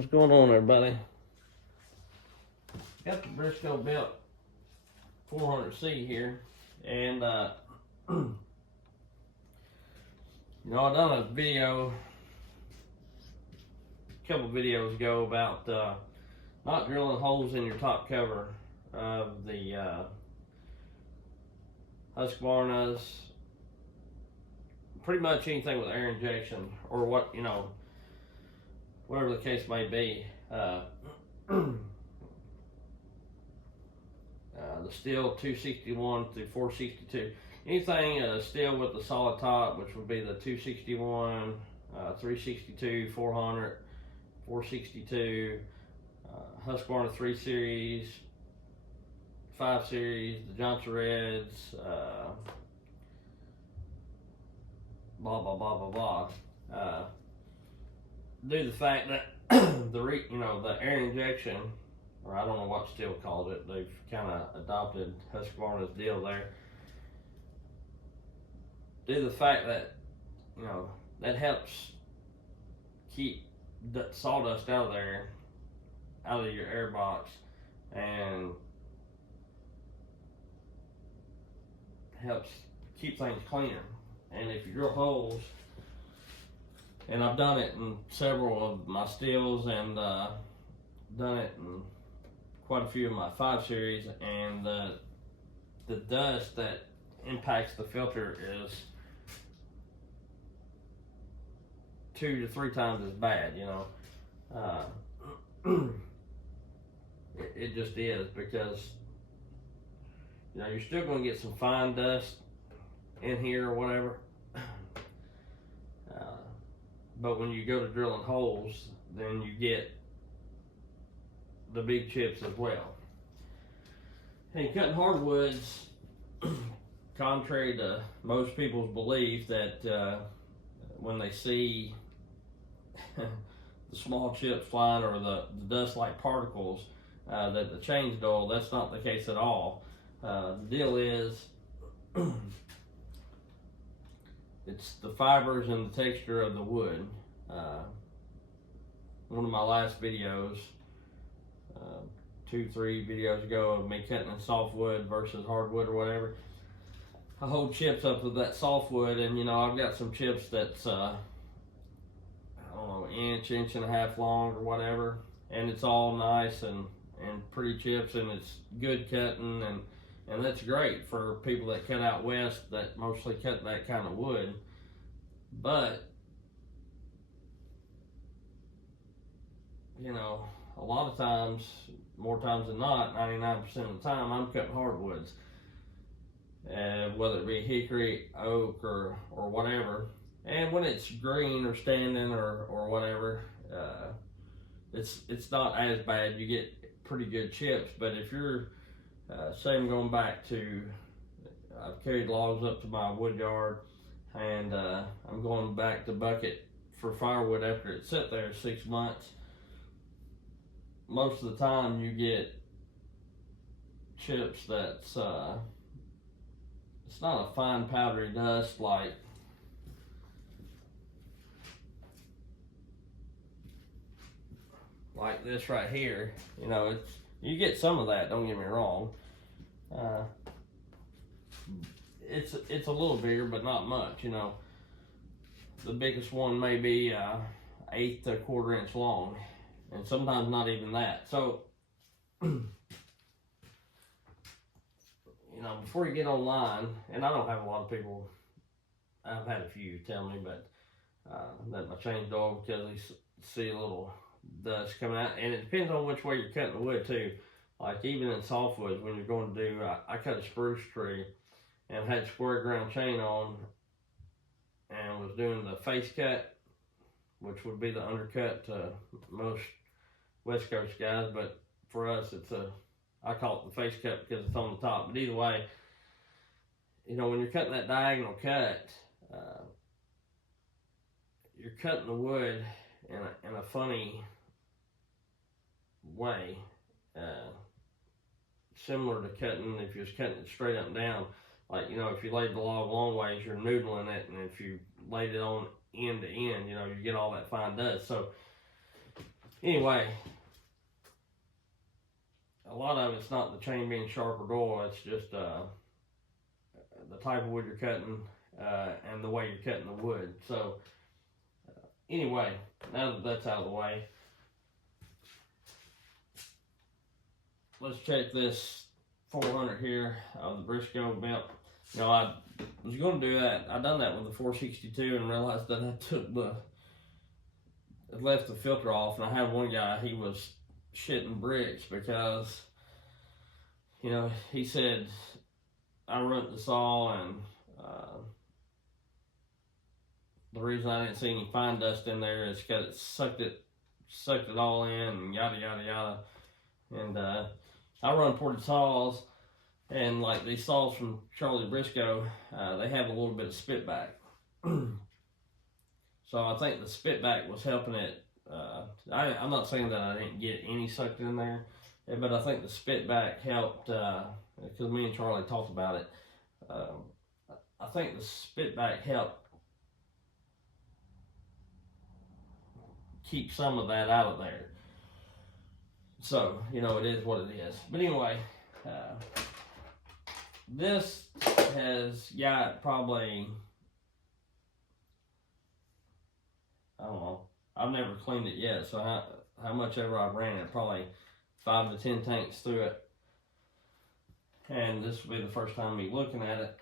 What's going on, everybody? Got the Briscoe built 400C here, and you know, I done a video a couple videos ago about not drilling holes in your top cover of the Husqvarna's, pretty much anything with air injection or what, you know, whatever the case may be. The Stihl 261 through 462. Anything Stihl with the solid top, which would be the 261, 362, 400, 462, Husqvarna 3 Series, 5 Series, the Johnson Reds, blah blah blah blah blah. Due to the fact that the air injection, or I don't know what Stihl calls it, they've kind of adopted Husqvarna's deal there. Due to the fact that, you know, that helps keep the sawdust out of there, out of your air box, and helps keep things cleaner. And if you drill holes, and I've done it in several of my Stihls, and done it in quite a few of my 5 Series, and the dust that impacts the filter is 2 to 3 times as bad, you know. It just is, because, you know, you're still going to get some fine dust in here or whatever, but when you go to drilling holes, then you get the big chips as well. And cutting hardwoods, contrary to most people's belief that when they see the small chips flying or the dust-like particles, that the changed oil, that's not the case at all. The deal is, it's the fibers and the texture of the wood. One of my last videos, 2-3 videos ago, of me cutting in softwood versus hardwood or whatever, I hold chips up with that softwood, and you know, I've got some chips that's I don't know, inch and a half long or whatever, and it's all nice and pretty chips, and it's good cutting, and that's great for people that cut out west that mostly cut that kind of wood. But you know, a lot of times, more times than not, 99% of the time, I'm cutting hardwoods, whether it be hickory, oak, or whatever. And when it's green or standing or whatever, it's not as bad. You get pretty good chips. But if you're, say I'm going back to, I've carried logs up to my wood yard, and I'm going back to bucket for firewood after it's sat there 6 months, most of the time you get chips that's, it's not a fine powdery dust like this right here. You know, you get some of that, don't get me wrong. It's a little bigger, but not much, you know. The biggest one may be 1/8 to 1/4 inch long, and sometimes not even that. So, you know, before you get online, and I don't have a lot of people, I've had a few tell me, but that I changed oil because they see a little dust coming out, and it depends on which way you're cutting the wood too. Like even in softwoods, when you're going to do, I cut a spruce tree and had square ground chain on, and was doing the face cut, which would be the undercut to most West Coast guys, but for us, I call it the face cut because it's on the top. But either way, you know, when you're cutting that diagonal cut, you're cutting the wood in a funny way, similar to cutting if you're cutting it straight up and down. Like, you know, if you laid the log long ways, you're noodling it, and if you laid it on end to end, you know, you get all that fine dust. So Anyway, a lot of it's not the chain being sharp or dull. It's just the type of wood you're cutting and the way you're cutting the wood. So anyway, now that that's out of the way, let's check this 400 here of the Briscoe belt. You know, I was going to do that. I done that with the 462 and realized that I left the filter off. And I had one guy, he was shitting bricks because, you know, he said I run the saw and the reason I didn't see any fine dust in there is because it sucked it all in and yada yada yada. And I run ported saws, and like these saws from Charlie Briscoe, they have a little bit of spit back. So I think the spit back was helping it. I'm not saying that I didn't get any sucked in there, but I think the spit back helped because me and Charlie talked about it. I think the spit back helped keep some of that out of there. So, you know, it is what it is. But anyway, this has got probably, I don't know, I've never cleaned it yet, so how much ever I've ran it, probably 5 to 10 tanks through it. And this will be the first time me looking at it.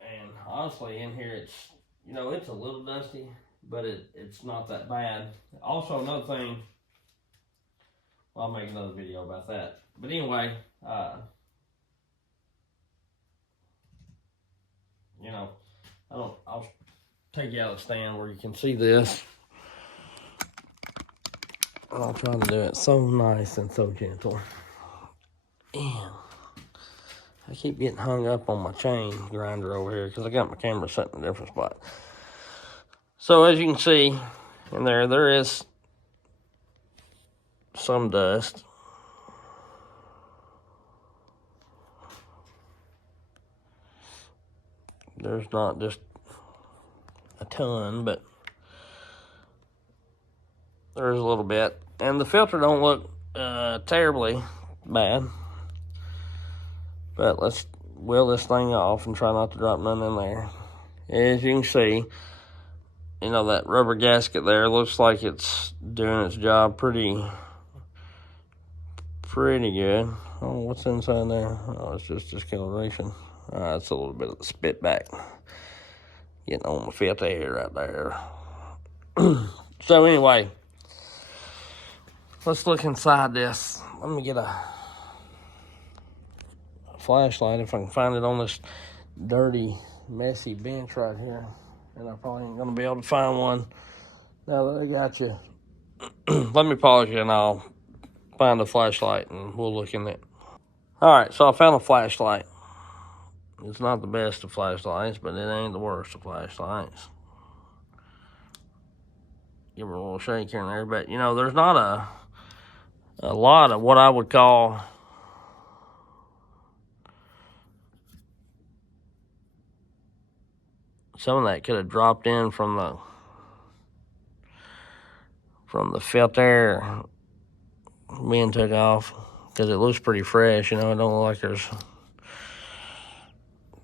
And honestly, in here, it's, you know, it's a little dusty, but it's not that bad. Also, another thing, well, I'll make another video about that. But anyway, you know, I'll take you out of the stand where you can see this. I'll try to do it so nice and so gentle. And I keep getting hung up on my chain grinder over here because I got my camera set in a different spot. So as you can see in there is some dust. There's not just a ton, but there's a little bit. And the filter don't look terribly bad. But let's wheel this thing off and try not to drop none in there. As you can see, you know, that rubber gasket there looks like it's doing its job pretty good. Oh, what's inside there? Oh, it's just discoloration. It's a little bit of the spit back getting on the filter right there. So anyway, let's look inside this. Let me get a flashlight if I can find it on this dirty, messy bench right here. And I probably ain't gonna be able to find one now that I got you. Let me pause you and I'll find a flashlight and we'll look in it. Alright, so I found a flashlight. It's not the best of flashlights, but it ain't the worst of flashlights. Give it a little shake here and there, but you know, there's not a lot of what I would call some of that could have dropped in from the filter being took off because it looks pretty fresh. You know, it don't look like there's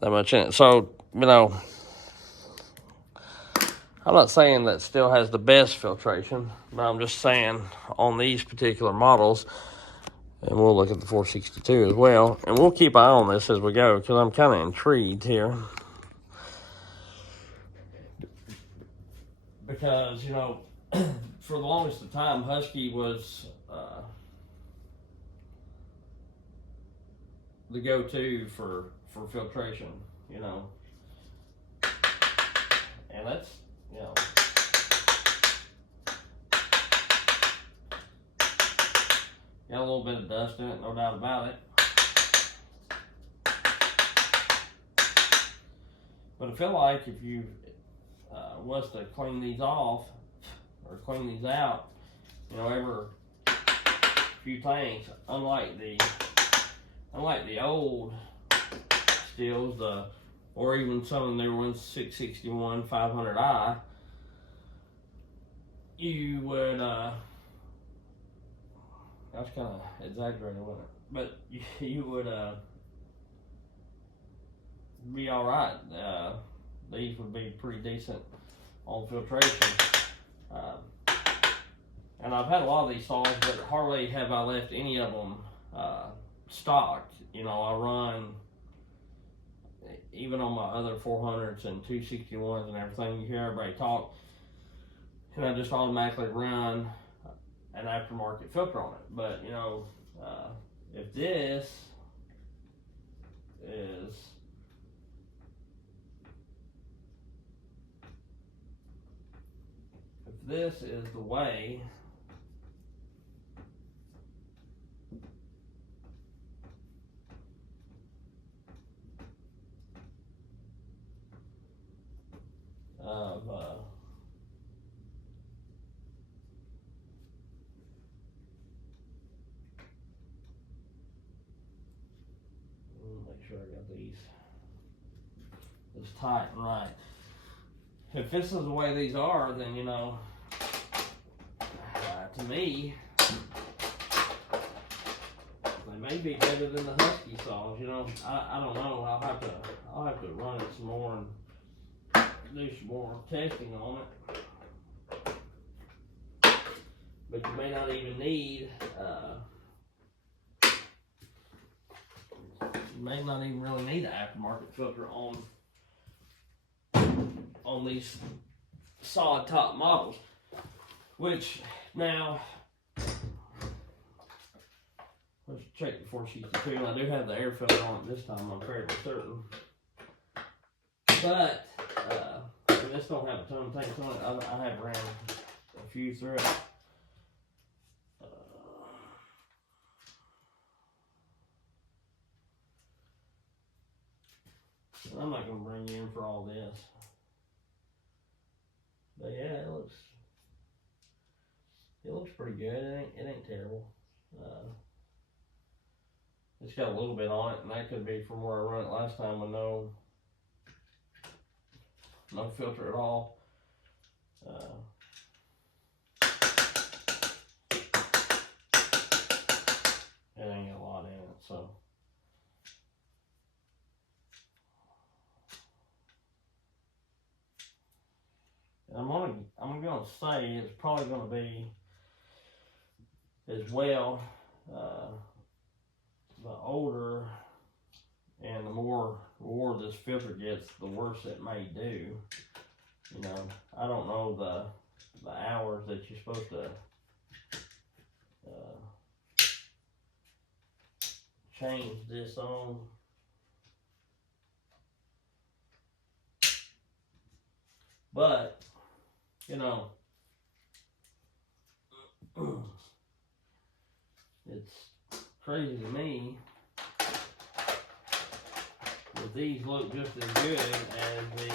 that much in it. So, you know, I'm not saying that Stihl has the best filtration, but I'm just saying on these particular models, and we'll look at the 462 as well, and we'll keep an eye on this as we go because I'm kind of intrigued here. Because, you know, for the longest of time, Husky was the go-to for filtration, you know. And that's, you know, got a little bit of dust in it, no doubt about it. But I feel like if you was to clean these off or clean these out, you know, every few tanks, unlike the old Stihls, or even some of the newer ones, 661, 500i, you would, that's kind of exaggerated, wasn't it? But you would be all right. These would be pretty decent on filtration. And I've had a lot of these saws, but hardly have I left any of them stocked. You know, I run, even on my other 400s and 261s and everything, you hear everybody talk, and I just automatically run an aftermarket filter on it. But, you know, if this is the way of make sure I got these as tight and right. If this is the way these are, then, you know, to me, they may be better than the Husky saws. You know, I don't know. I'll have to run it some more and do some more testing on it. But you may not even need. You may not even really need an aftermarket filter on these solid top models. Which now, let's check the 462. And I do have the air filter on it this time, I'm fairly certain. But this don't have a ton of tanks on it. I have ran a few through it. I'm not gonna bring you in for all this. But yeah, it looks pretty good. It ain't terrible. It's got a little bit on it, and that could be from where I run it last time with no filter at all. It ain't got a lot in it, so. I'm gonna say it's probably gonna be as well. The older and the more this filter gets, the worse it may do. You know, I don't know the hours that you're supposed to change this on. But, you know, it's crazy to me that these look just as good as they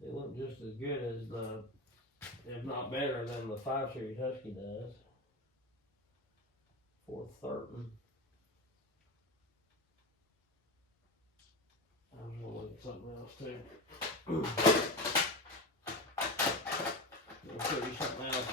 look just as good as if not better than the 5 Series Husky does. 430. I was gonna look at something else too. I'll show you something else.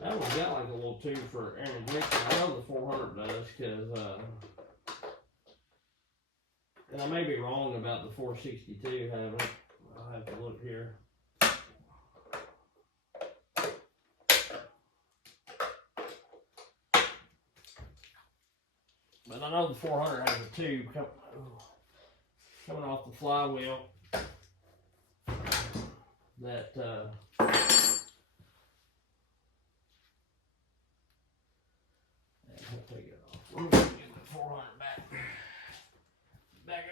That one's got like a little tube for air injection. I know the 400 does, because and I may be wrong about the 462 having it. I'll have to look here. But I know the 400 has a tube coming off the flywheel that I'll take it off. I'm gonna get the 400 back. Back.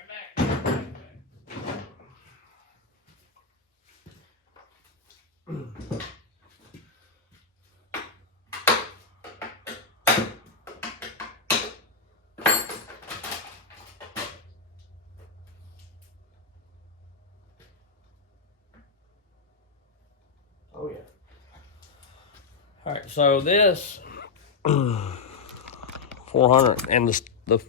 Oh yeah. All right, so this 400 and the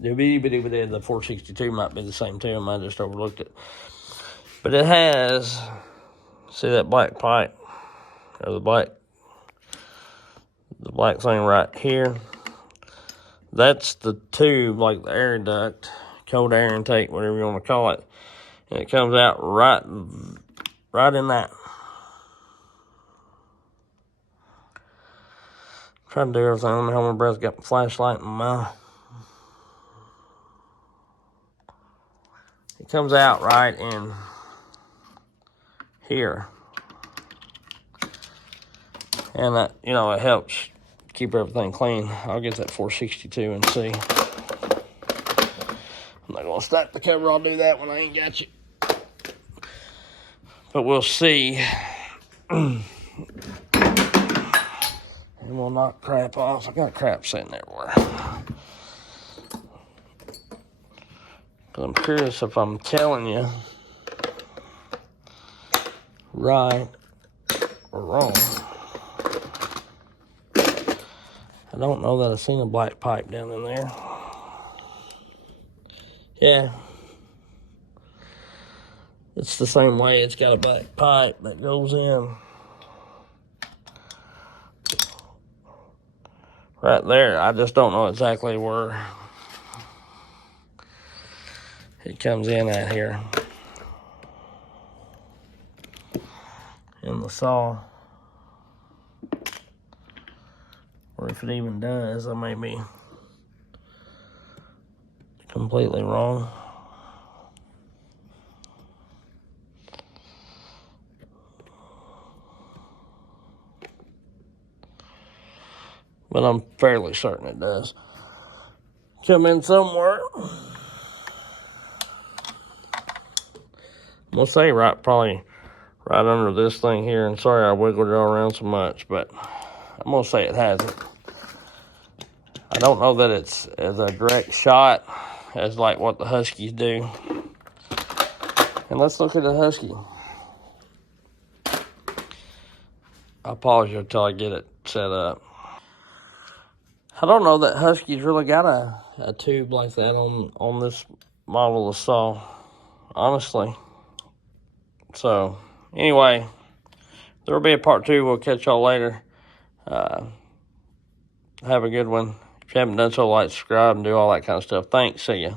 The 462 might be the same too. I might just overlooked it. But it has, see that black pipe, or the black thing right here. That's the tube, like the air duct, cold air intake, whatever you want to call it. And it comes out right in that. Trying to do everything. Let me hold my breath. Got my flashlight in my mouth. It comes out right in here. And that, you know, it helps keep everything clean. I'll get that 462 and see. I'm not going to stack the cover. I'll do that when I ain't got you. But we'll see. And we'll knock crap off. I got crap sitting everywhere. Because I'm curious if I'm telling you right or wrong. I don't know that I've seen a black pipe down in there. Yeah. It's the same way. It's got a black pipe that goes in right there. I just don't know exactly where it comes in at here in the saw. Or if it even does, I may be completely wrong. But I'm fairly certain it does come in somewhere. I'm gonna say probably right under this thing here. And sorry I wiggled it all around so much, but I'm gonna say it has it. I don't know that it's as a direct shot as like what the Huskies do. And let's look at the Husky. I'll pause you until I get it set up. I don't know that Huskies really got a tube like that on this model of saw, honestly. So, anyway, there will be a part 2. We'll catch y'all later. Have a good one. If you haven't done so, like, subscribe, and do all that kind of stuff. Thanks. See ya.